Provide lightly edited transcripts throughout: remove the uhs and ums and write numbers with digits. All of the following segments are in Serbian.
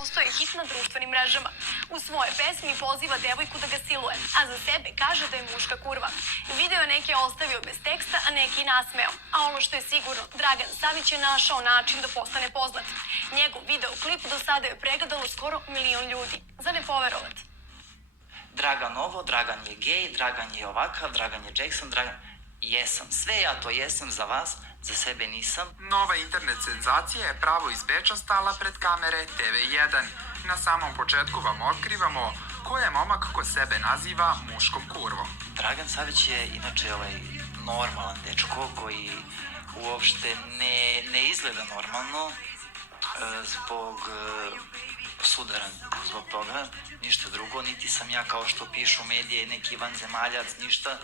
Postoje hit na društvenim mrežama. U svoje pesmi poziva devojku da ga siluje, a za sebe kaže da je muška kurva. Video neki je ostavio bez teksta, a neki nasmeo. A ono što je sigurno, Dragan Savić je našao način da postane poznat. Njegov videoklip do sada je pregledalo skoro 1 milion ljudi. Za ne poverovati. Dragan ovo, Dragan je gej, Dragan je ovakav, Dragan je Jackson, Dragan... Jesam, sve ja to jesam za vas, za sebe nisam. Nova internet senzacija je pravo iz Beča stala pred kamere TV1. Na samom početku vam otkrivamo ko je momak ko sebe naziva muškom kurvom. Dragan Savić je inače normalan dečko koji uopšte ne izgleda normalno zbog sudara, zbog toga, ništa drugo, niti sam ja kao što pišu medije neki vanzemaljac, ništa.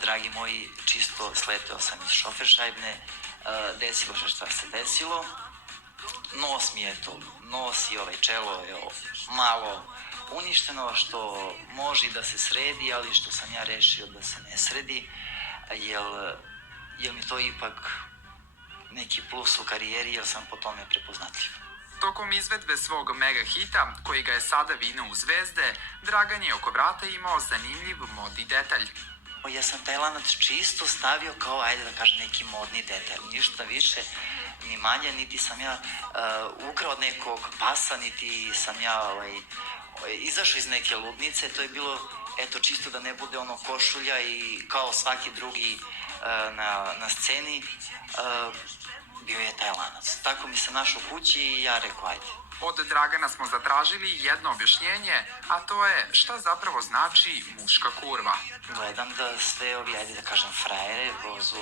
Dragi moji, čisto sleteo sam iz šoferšajbne, desilo se šta se desilo. Nos mi je to, nos i čelo je malo uništeno, što može da se sredi, ali što sam ja rešio da se ne sredi, jer mi to ipak neki plus u karijeri, jer sam po tome prepoznatljiv. Tokom izvedbe svog mega hita, koji ga je sada vinuo u zvezde, Dragan je oko vrata imao zanimljiv modni detalj. Ja sam taj lanac čisto stavio kao, ajde da kažem, neki modni detalj. Ništa više, ni manje, niti sam ja ukrao od nekog pasa, niti sam ja izašao iz neke ludnice. To je bilo, eto, čisto da ne bude ono košulja i kao svaki drugi na sceni, bio je taj lanac. Tako mi se našao kući i ja rekao, ajde. Od Dragana smo zatražili jedno objašnjenje, a to je šta zapravo znači muška kurva. Gledam da sve ajde da kažem, frajere vozu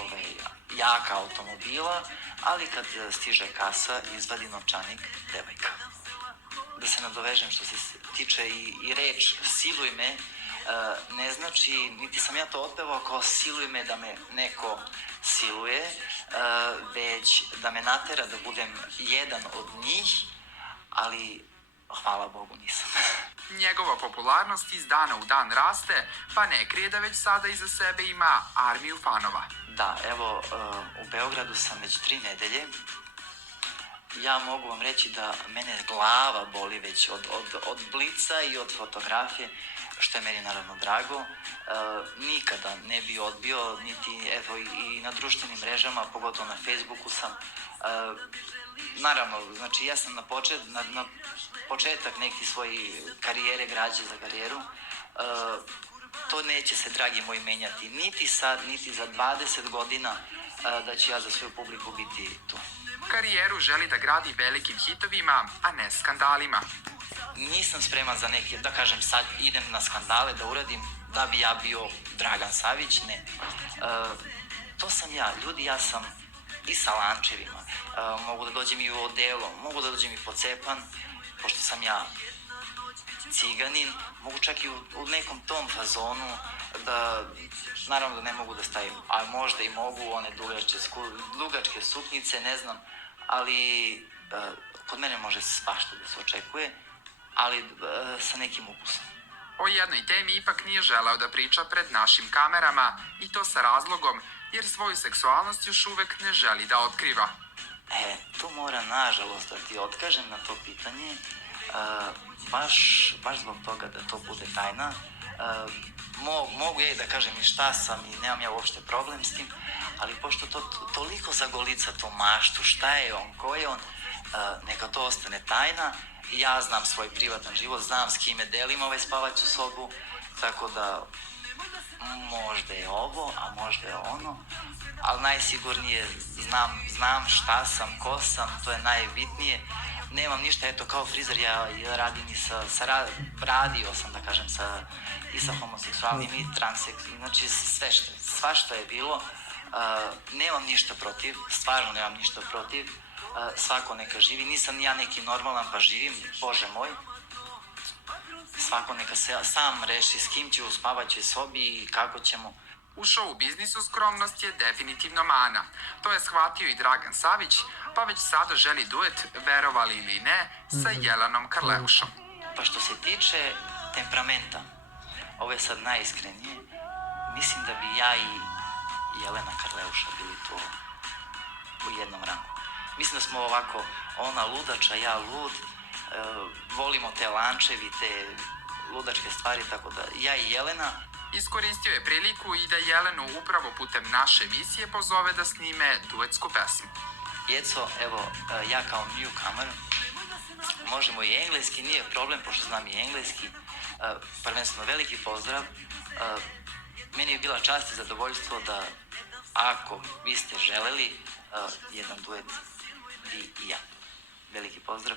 jaka automobila, ali kad stiže kasa, izvadi novčanik devojka. Da se nadovežem što se tiče i reč siluj me, ne znači, niti sam ja to otpevao kao siluj me da me neko siluje, već da me natera da budem jedan od njih, ali hvala Bogu nisam. Njegova popularnost iz dana u dan raste, pa ne krije da već sada iza sebe ima armiju fanova. Da, evo, u Beogradu sam već 3 nedelje. Ja mogu vam reći da mene glava boli već od blica i od fotografije, što je meni naravno drago. Nikada ne bi odbio, niti evo i na društvenim mrežama, pogotovo na Facebooku sam. Naravno, znači ja sam na početak neki svoji karijere, građe za karijeru. To neće se, dragi moji, menjati niti sad, niti za 20 godina da ću ja za svoju publiku biti tu. Karijeru želi da gradi velikim hitovima, a ne skandalima. Nisam spreman za neke, da kažem sad idem na skandale da uradim da bi ja bio Dragan Savić, ne. To sam ja, ljudi, ja sam i sa lančevima, mogu da dođem i u odelo, mogu da dođem i pocepan, pošto sam ja ciganin, mogu čak i u nekom tom fazonu da, naravno da ne mogu da stavim, a možda i mogu one dugačke suknjice, ne znam, ali kod mene može svašta da se očekuje, ali sa nekim ukusom. O jednoj temi ipak nije želeo da priča pred našim kamerama, i to sa razlogom, jer svoju seksualnost još uvek ne želi da otkriva. Tu mora, nažalost, da ti otkažem na to pitanje, baš zbog toga da to bude tajna. Mogu ja i da kažem i šta sam i nemam ja uopšte problem s tim, ali pošto to toliko zagolica tu maštu, šta je on, ko je on, neka to ostane tajna. Ja znam svoj privatan život, znam s kime delim spavaću sobu, tako da možda je ovo, a možda je ono, ali najsigurnije znam šta sam, ko sam, to je najbitnije. Nemam ništa, eto, kao frizer, ja radim i radio sam, da kažem, i sa homoseksualnim i transseksualnim, znači svašta je bilo. Nemam ništa protiv, stvarno nemam ništa protiv, svako neka živi, nisam ja neki normalan pa živim, Bože moj. Svako neka se sam reši s kim će u spavaćoj sobi i kako ćemo. U show biznisu skromnost je definitivno mana. To je shvatio i Dragan Savić, pa već sada želi duet, verovali ili ne, sa Jelenom Karleušom. Pa što se tiče temperamenta, ovo je sad najiskrenije, mislim da bi ja i Jelena Karleuša bili tu u jednom rangu. Mislim da smo ovako, ona ludača, ja lud, volimo te lančevi, te ludačke stvari, tako da ja i Jelena. Iskoristio je priliku i da Jelenu upravo putem naše emisije pozove da snime duetsku pesmu. Jeco, evo, ja kao newcomer, možemo i engleski, nije problem, pošto znam i engleski. Prvenstveno veliki pozdrav. Meni je bila čast i zadovoljstvo da, ako vi ste želeli, jedan duet vi i ja. Veliki pozdrav.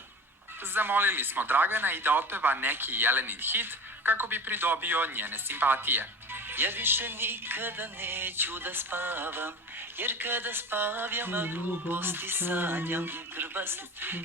Zamolili smo Dragana i da otpeva neki Jelenin hit kako bi pridobio njene simpatije. Ja više nikada neću da spavam, jer kada spavljam, a gluposti sanjam,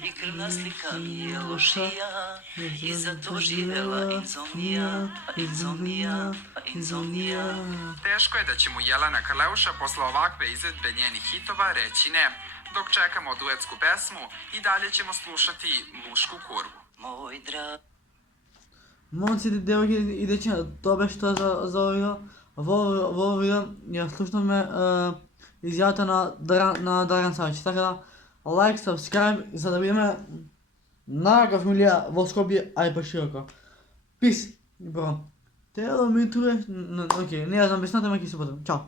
i krvna slika mi je lošija, i zato živela insomnija, pa insomnija, pa insomnija. Teško je da će mu Jelena Karleuša posle ovakve izvedbe njenih hitova reći ne. Dok čekamo duetsku pesmu, i dalje ćemo slušati Mušku kurvu. Moj drag... Momci, девойки и дечиња, тоа беше тоа за овој видео. Ја слушнавме изјавата на Драган Савиќ. Така да, лайк, subscribe, за да видиме најака фамилија во Скопје, а и пошироко. Peace, бро. Тело ми труе, окей, не ја знам, без натамаки се потом. Чао.